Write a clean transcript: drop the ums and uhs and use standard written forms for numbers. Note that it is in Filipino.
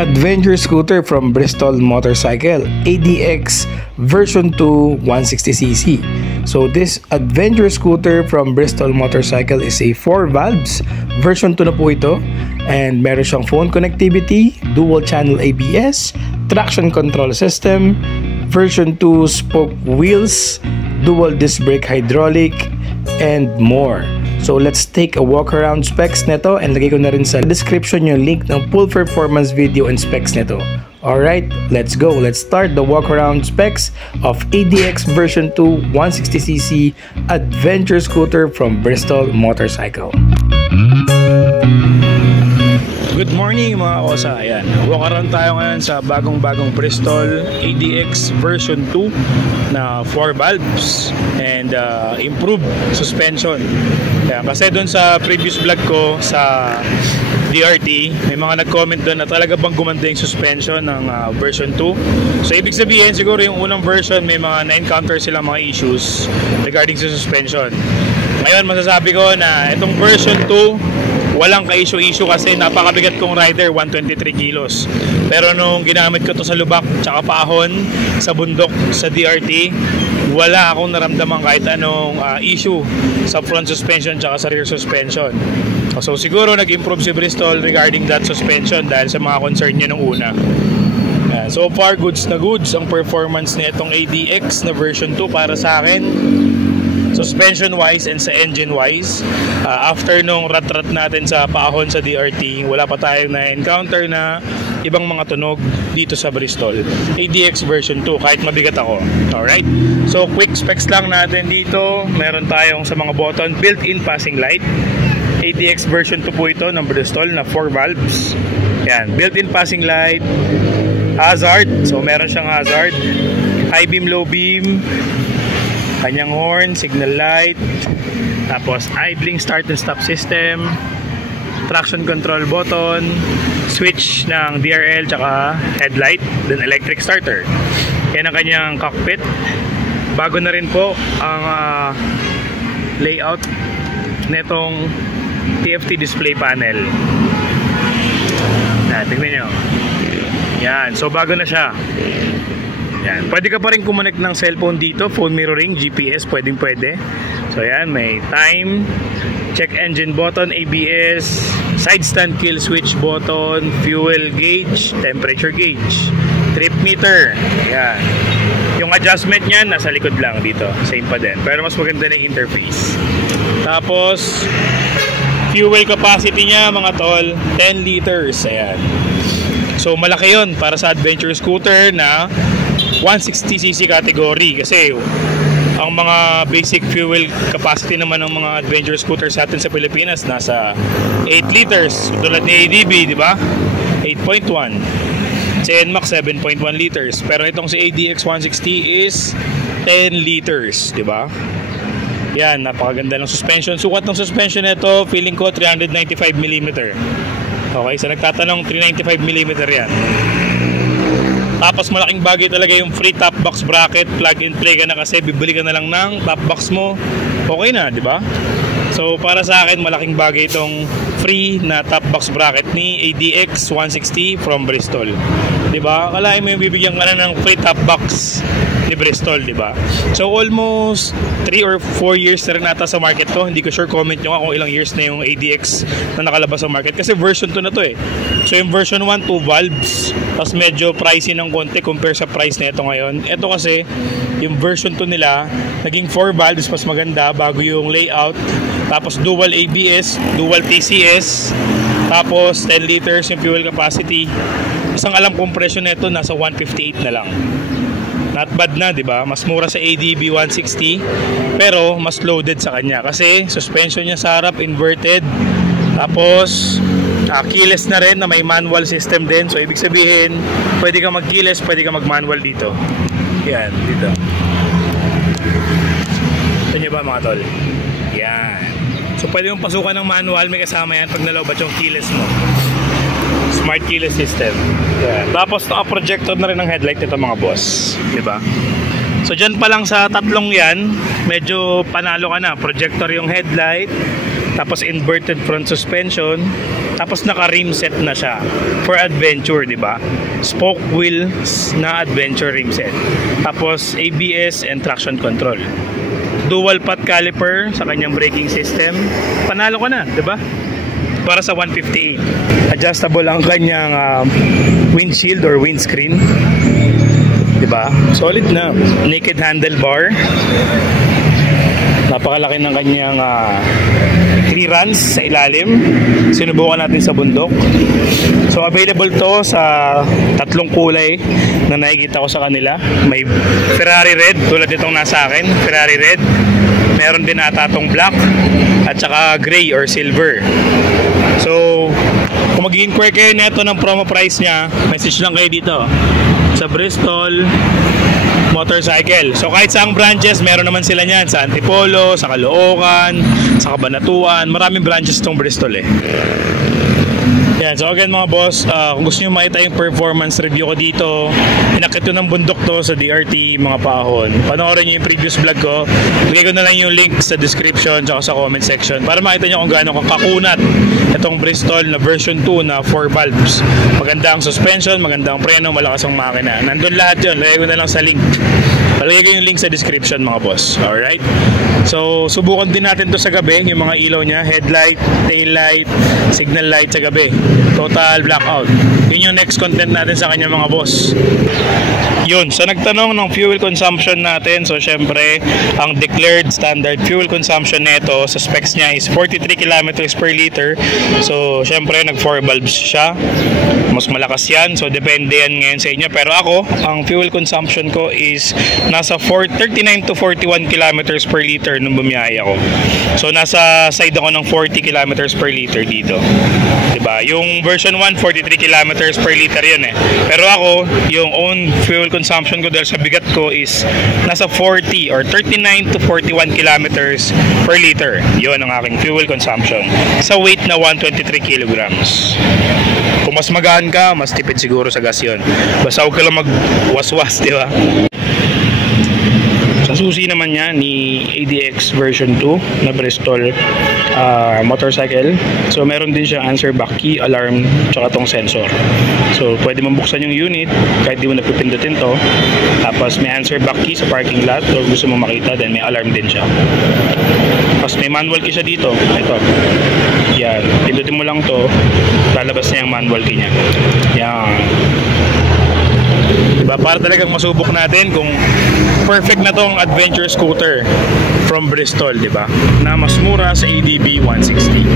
adventure scooter from Bristol Motorcycle, ADX version 2 160cc. So this adventure scooter from Bristol Motorcycle is a 4 valves, version 2 na po ito, and meron siyang phone connectivity, dual channel ABS, traction control system, version 2 spoke wheels, dual disc brake hydraulic, and more. So let's take a walk around specs nito, and lagay ko na rin sa description yung link ng full performance video and specs nito. Alright, let's go. Let's start the walk around specs of ADX version 2 160cc adventure scooter from Bristol Motorcycle. Good morning mga kosa. Ayan, walk around tayo ngayon sa bagong Bristol ADX version 2 na 4 valves and improved suspension. Ayan, kasi doon sa previous vlog ko sa DRT, may mga nag-comment doon na talaga bang gumanda yung suspension ng version 2. So ibig sabihin siguro yung unang version may mga na-encounter silang mga issues regarding sa suspension. Ngayon masasabi ko na itong version 2 walang ka-issue kasi napakabigat kong rider, 123 kilos. Pero nung ginamit ko to sa lubak tsaka paahon sa bundok sa DRT, wala akong naramdaman kahit anong issue sa front suspension tsaka sa rear suspension. So siguro nag-improve si Bristol regarding that suspension dahil sa mga concern niya nung una. So far goods na goods ang performance na itong ADX na version 2 para sa akin, suspension wise and sa engine wise. After nung rat-rat natin sa paahon sa DRT, wala pa tayong na-encounter na ibang mga tunog dito sa Bristol ADX version 2 kahit mabigat ako. Alright, so quick specs lang natin dito. Meron tayong sa mga button built-in passing light. ADX version 2 po ito ng Bristol na 4 valves. Yan, built-in passing light, hazard, so meron siyang hazard, high beam, low beam, kanyang horn, signal light, tapos idling start and stop system, traction control button, switch ng DRL tsaka headlight, then electric starter. Yan ang kanyang cockpit. Bago na rin po ang layout netong TFT display panel. Tingnan nyo. Yan, so bago na siya. Yan. Pwede ka pa rin kumonek ng cellphone dito, phone mirroring, GPS, pwede. So yan, may time, check engine button, ABS, side stand kill switch button, fuel gauge, temperature gauge, trip meter. Yan. Yung adjustment niyan nasa likod lang dito, same pa din, pero mas maganda na yung interface. Tapos fuel capacity niya mga tol, 10 liters. Ayan. So malaki yun para sa adventure scooter na 160cc category, kasi ang mga basic fuel capacity naman ng mga adventure scooters sa atin sa Pilipinas nasa 8 liters tulad ni ADB, di ba? 8.1. Si NMAX 7.1 liters, pero itong si ADX 160 is 10 liters, di ba? Yan, napakaganda ng suspension. Sukat ng suspension nito, feeling ko 395mm. Okay, so nagtatanong 395mm yan. Tapos malaking bagay talaga yung free top box bracket, plug and play ka na kasi bibili ka na lang ng top box mo, okay na, di ba? So para sa akin malaking bagay itong free na top box bracket ni ADX 160 from Bristol, di ba? Akalain mo yung bibigyan ka na ng free top box ni Bristol, di ba? So almost 3 or 4 years na rin nata sa market to. Hindi ko sure, comment nyo nga kung ilang years na yung ADX na nakalabas sa market, kasi version 2 na to eh. So yung version 1, 2 valves, tapos medyo pricey ng konti compare sa price na ito ngayon. Ito kasi yung version 2 nila naging 4 valves, mas maganda, bago yung layout, tapos dual ABS, dual TCS, tapos 10 liters yung fuel capacity. Isang alam compression nito nasa 158 na lang. Not bad na, di ba? Mas mura sa ADB 160, pero mas loaded sa kanya kasi suspension niya sa harap inverted, tapos keyless na rin na may manual system din. So ibig sabihin pwede ka mag-keyless, pwede ka mag-manual dito. Yan, dito. Ito nyo ba mga tol? Yan. So pwede mong pasukan ng manual, may kasama yan pag nalobat yung keyless mo. Smart keyless system. Yeah. Tapos naka-projector na rin ang headlight nito mga boss, di ba? So dyan pa lang sa tatlong yan, medyo panalo ka na. Projector yung headlight, Tapos inverted front suspension. Tapos naka-rim set na siya for adventure, di ba? Spoke wheels na adventure rim set. Tapos ABS and traction control. Dual pot caliper sa kanyang braking system. Panalo ka na, di ba? Para sa 158. Adjustable ang kanyang windshield or windscreen. Di ba? Solid na. Naked handlebar. Napakalaki ng kanyang clearance sa ilalim. Sinubukan natin sa bundok. So available to sa tatlong kulay na nakikita ko sa kanila. May Ferrari red tulad itong nasa akin, Ferrari red. Meron din ata itong black at saka gray or silver. So kung mag-inquire kayo neto ng promo price niya, message lang kayo dito sa Bristol Motorcycle. So kahit saang branches, meron naman sila niyan sa Antipolo, sa Caloocan, sa Cabanatuan. Maraming branches itong Bristol eh. Yan, so again mga boss, kung gusto nyo makita yung performance review ko dito, inakit ko ng bundok to sa DRT mga Pahon. Panoorin nyo yung previous vlog ko. Bigay ko na lang yung link sa description tsaka sa comment section para makita nyo kung gaano kakunat itong Bristol na version 2 na 4 valves. Maganda ang suspension, maganda ang preno, malakas ang makina. Nandun lahat yun, lagay ko na lang sa link. Palagay ko yung link sa description mga boss. Alright? So subukan din natin to sa gabi, yung mga ilaw nya, headlight, tail light, signal light sa gabi. Total blackout. Yun yung next content natin sa kanya mga boss. Yun, so nagtanong ng fuel consumption natin. So syempre, ang declared standard fuel consumption nito sa specs niya is 43 kilometers per liter. So syempre, nag 4 valves siya. Mas malakas yan. So depende yan ngayon sa inyo. Pero ako, ang fuel consumption ko is nasa 39 to 41 kilometers per liter nung bumiyaya ako. So nasa side ako ng 40 kilometers per liter dito. Diba? Yung version 1, 43 kilometers per liter yun eh. Pero ako, yung own fuel consumption ko dahil sa bigat ko is nasa 40 or 39 to 41 kilometers per liter. Yun ang aking fuel consumption. Sa weight na 123 kilograms. Kung mas magaan ka, mas tipid siguro sa gas yun. Basta huwag ka lang magwaswas, di ba? Sa susi naman niya ni ADX version 2 na Bristol motorcycle. So meron din siya answer back key, alarm, tsaka tong sensor. So pwede mong buksan yung unit kahit di mo napipindutin to. Tapos may answer back key sa parking lot o gusto mo makita, then may alarm din siya. Tapos may manual key siya dito. Ito. Yan. Pindutin mo lang to, lalabas na yung manual key niya. Yan. Diba? Para talagang masubok natin kung perfect na tong adventure scooter from Bristol, diba? Na mas mura sa ADB 160.